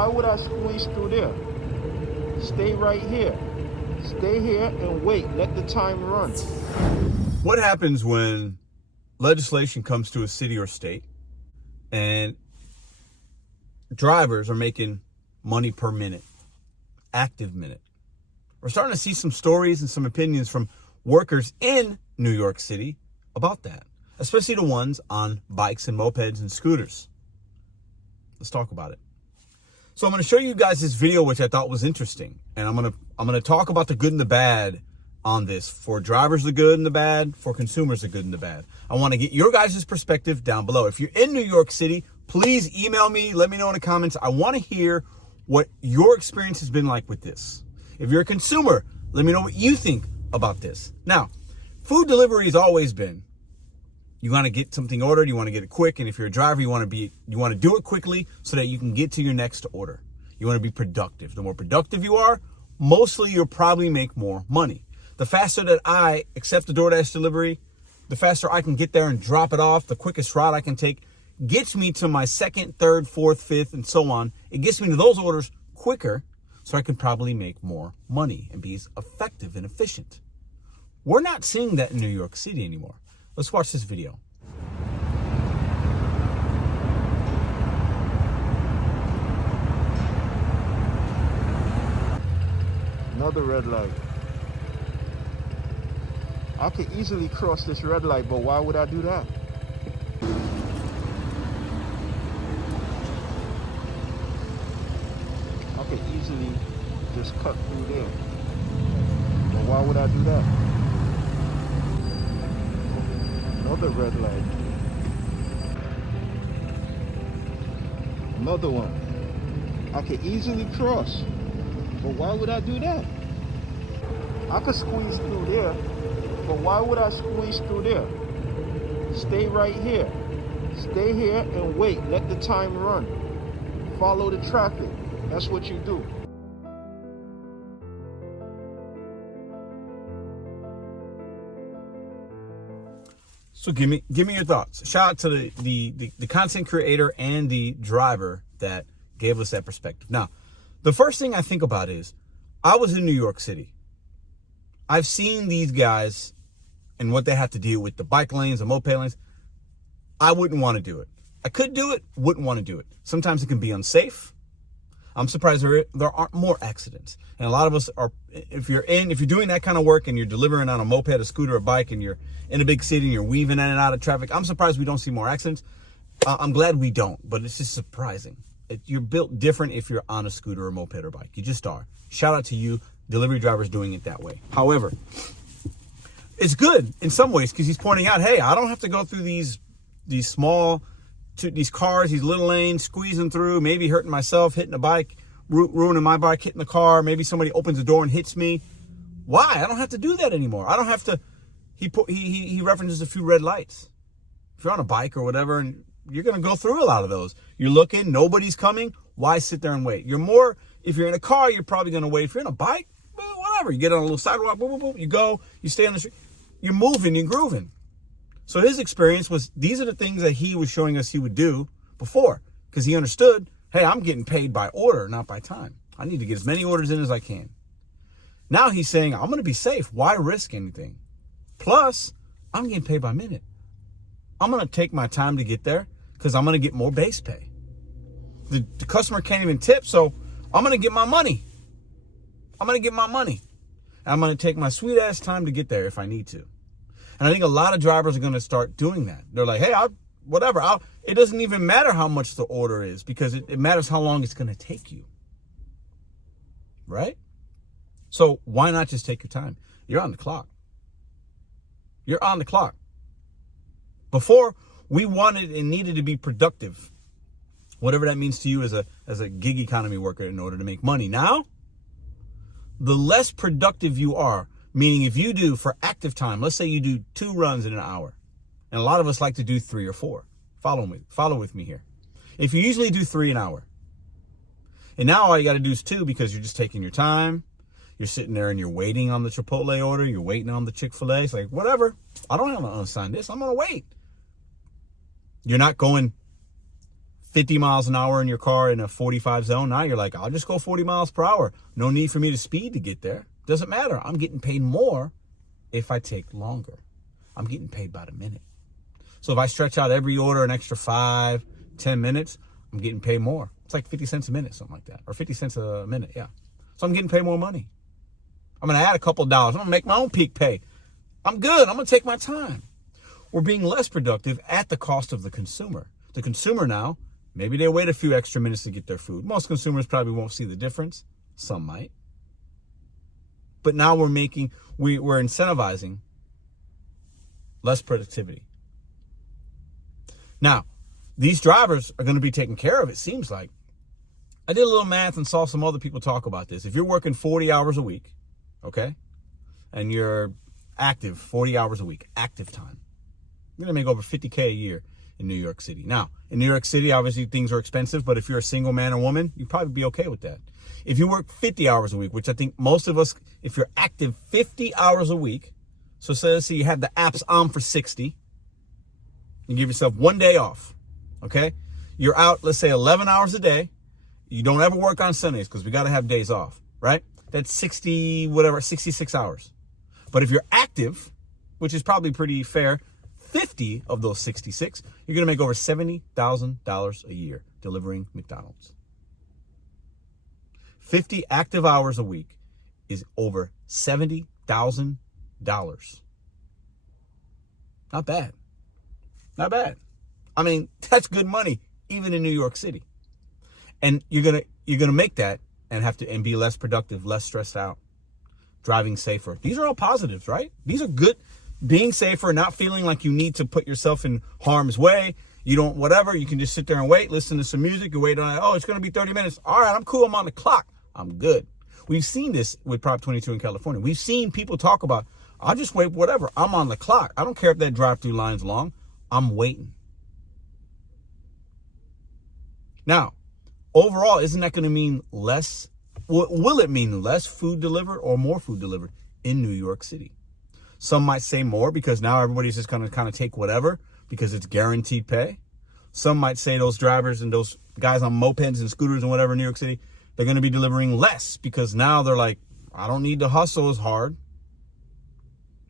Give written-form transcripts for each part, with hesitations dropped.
why would I squeeze through there? Stay right here. Stay here and wait. Let the time run. What happens when legislation comes to a city or state and drivers are making money per minute, active minute? We're starting to see some stories and some opinions from workers in New York City about that, especially the ones on bikes and mopeds and scooters. Let's talk about it. So I'm going to show you guys this video, which I thought was interesting. And I'm going to talk about the good and the bad on this. For drivers, the good and the bad. For consumers, the good and the bad. I want to get your guys' perspective down below. If you're in New York City, please email me. Let me know in the comments. I want to hear what your experience has been like with this. If you're a consumer, let me know what you think about this. Now, food delivery has always been, you want to get something ordered, you want to get it quick, and if you're a driver, you want to do it quickly so that you can get to your next order. You want to be productive. The more productive you are, mostly you'll probably make more money. The faster that I accept the DoorDash delivery, the faster I can get there and drop it off, the quickest route I can take gets me to my second, third, fourth, fifth, and so on. It gets me to those orders quicker, so I can probably make more money and be effective and efficient. We're not seeing that in New York City anymore. Let's watch this video. Another red light. I could easily cross this red light, but why would I do that? I could easily just cut through there. But why would I do that? Another red light. Another one. I could easily cross. But why would I do that? I could squeeze through there. But why would I squeeze through there? Stay right here. Stay here and wait. Let the time run. Follow the traffic. That's what you do. So give me your thoughts. Shout out to the content creator and the driver that gave us that perspective. Now, the first thing I think about is, I was in New York City. I've seen these guys and what they have to deal with, the bike lanes, the moped lanes. I wouldn't want to do it. I could do it, wouldn't want to do it. Sometimes it can be unsafe. I'm surprised there aren't more accidents. And a lot of us are, if you're doing that kind of work and you're delivering on a moped, a scooter, a bike, and you're in a big city and you're weaving in and out of traffic, I'm surprised we don't see more accidents. I'm glad we don't, but it's just surprising. You're built different if you're on a scooter or moped or bike. You just are. Shout out to you, delivery drivers doing it that way. However, it's good in some ways because he's pointing out, hey, I don't have to go through these small, these cars, these little lanes, squeezing through, maybe hurting myself, hitting a bike, ruining my bike, hitting the car. Maybe somebody opens the door and hits me. Why? I don't have to do that anymore. I don't have to. He references a few red lights. If you're on a bike or whatever, and you're going to go through a lot of those. You're looking, nobody's coming. Why sit there and wait? If you're in a car, you're probably going to wait. If you're in a bike, well, whatever. You get on a little sidewalk, boom, boom, boom. You go, you stay on the street. You're moving, you're grooving. So his experience was, these are the things that he was showing us he would do before, because he understood, hey, I'm getting paid by order, not by time. I need to get as many orders in as I can. Now he's saying, I'm going to be safe. Why risk anything? Plus, I'm getting paid by minute. I'm going to take my time to get there because I'm going to get more base pay. The customer can't even tip, so I'm going to get my money. I'm going to get my money. And I'm going to take my sweet ass time to get there if I need to. And I think a lot of drivers are going to start doing that. They're like, hey, it doesn't even matter how much the order is because it matters how long it's going to take you. Right? So why not just take your time? You're on the clock. You're on the clock. Before, we wanted and needed to be productive, whatever that means to you as a gig economy worker in order to make money. Now, the less productive you are, meaning if you do for active time, let's say you do 2 runs in an hour, and a lot of us like to do 3 or 4. Follow with me here. If you usually do 3 an hour, and now all you got to do is 2 because you're just taking your time. You're sitting there and you're waiting on the Chipotle order. You're waiting on the Chick-fil-A. It's like, whatever. I don't have to unassign this. I'm going to wait. You're not going 50 miles an hour in your car in a 45 zone. Now you're like, I'll just go 40 miles per hour. No need for me to speed to get there. Doesn't matter. I'm getting paid more if I take longer. I'm getting paid by the minute. So if I stretch out every order an extra 5, 10 minutes, I'm getting paid more. It's like 50 cents a minute, something like that. Or 50 cents a minute, yeah. So I'm getting paid more money. I'm going to add a couple of dollars. I'm going to make my own peak pay. I'm good. I'm going to take my time. We're being less productive at the cost of the consumer. The consumer now, maybe they wait a few extra minutes to get their food. Most consumers probably won't see the difference. Some might. But now we're incentivizing less productivity. Now, these drivers are going to be taken care of, it seems like. I did a little math and saw some other people talk about this. If you're working 40 hours a week, okay, and you're active 40 hours a week, active time, you're going to make over $50K a year in New York City. Now, in New York City, obviously things are expensive, but if you're a single man or woman, you'd probably be okay with that. If you work 50 hours a week, which I think most of us, if you're active 50 hours a week, so let's say you have the apps on for 60, you give yourself one day off, okay? You're out, let's say 11 hours a day. You don't ever work on Sundays because we got to have days off, right? That's 66 hours. But if you're active, which is probably pretty fair, 50 of those 66, you're going to make over $70,000 a year delivering McDonald's. 50 active hours a week is over $70,000. Not bad. Not bad. I mean, that's good money, even in New York City. And you're gonna make that and be less productive, less stressed out, driving safer. These are all positives, right? These are good. Being safer, not feeling like you need to put yourself in harm's way. You don't, whatever. You can just sit there and wait, listen to some music, and wait on it. Oh, it's gonna be 30 minutes. All right, I'm cool. I'm on the clock. I'm good. We've seen this with Prop 22 in California. We've seen people talk about, I'll just wait, whatever. I'm on the clock. I don't care if that drive-through line's long. I'm waiting. Now, overall, isn't that going to mean less? Will it mean less food delivered or more food delivered in New York City? Some might say more because now everybody's just going to kind of take whatever because it's guaranteed pay. Some might say those drivers and those guys on mopeds and scooters and whatever in New York City, they're going to be delivering less because now they're like, I don't need to hustle as hard.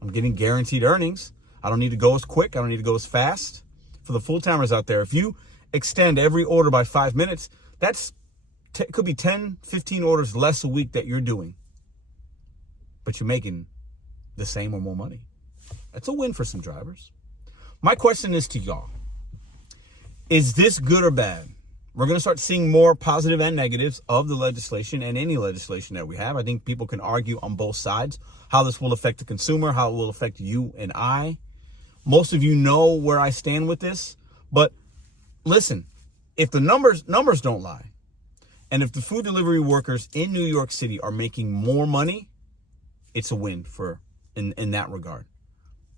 I'm getting guaranteed earnings. I don't need to go as quick. I don't need to go as fast. For the full-timers out there, if you extend every order by 5 minutes, that's could be 10, 15 orders less a week that you're doing. But you're making the same or more money. That's a win for some drivers. My question is to y'all. Is this good or bad? We're going to start seeing more positive and negatives of the legislation and any legislation that we have. I think people can argue on both sides how this will affect the consumer, how it will affect you and I. Most of you know where I stand with this, but listen, if the numbers don't lie, and if the food delivery workers in New York City are making more money, it's a win in that regard.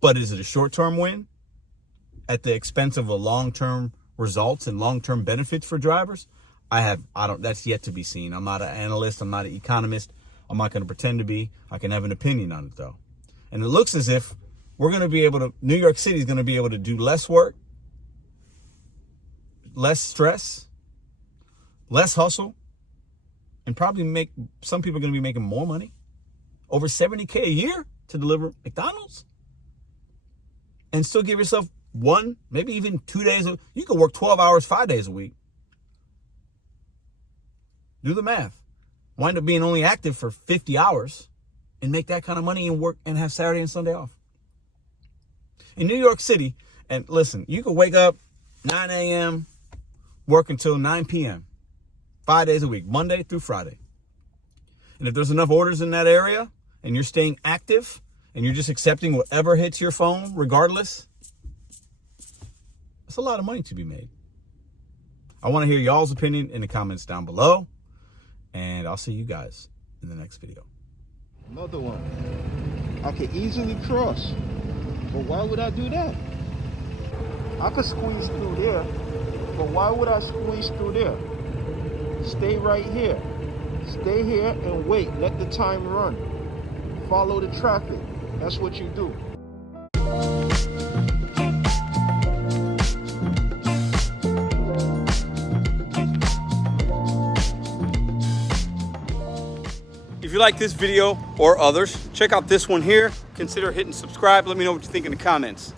But is it a short-term win at the expense of a long-term results and long-term benefits for drivers? That's yet to be seen. I'm not an analyst. I'm not an economist. I'm not going to pretend to be. I can have an opinion on it though. And it looks as if New York City is going to be able to do less work, less stress, less hustle, and probably some people are going to be making more money, over $70K a year to deliver McDonald's, and still give yourself 1, maybe even 2 days. You could work 12 hours, 5 days a week. Do the math. Wind up being only active for 50 hours and make that kind of money and work and have Saturday and Sunday off. In New York City, and listen, you could wake up 9 a.m., work until 9 p.m., 5 days a week, Monday through Friday. And if there's enough orders in that area and you're staying active and you're just accepting whatever hits your phone regardless, that's a lot of money to be made. I want to hear y'all's opinion in the comments down below, and I'll see you guys in the next video. Another one. I could easily cross, but why would I do that? I could squeeze through there, but why would I squeeze through there? Stay right here. Stay here and wait. Let the time run. Follow the traffic. That's what you do. If you like this video or others, check out this one here. Consider hitting subscribe. Let me know what you think in the comments.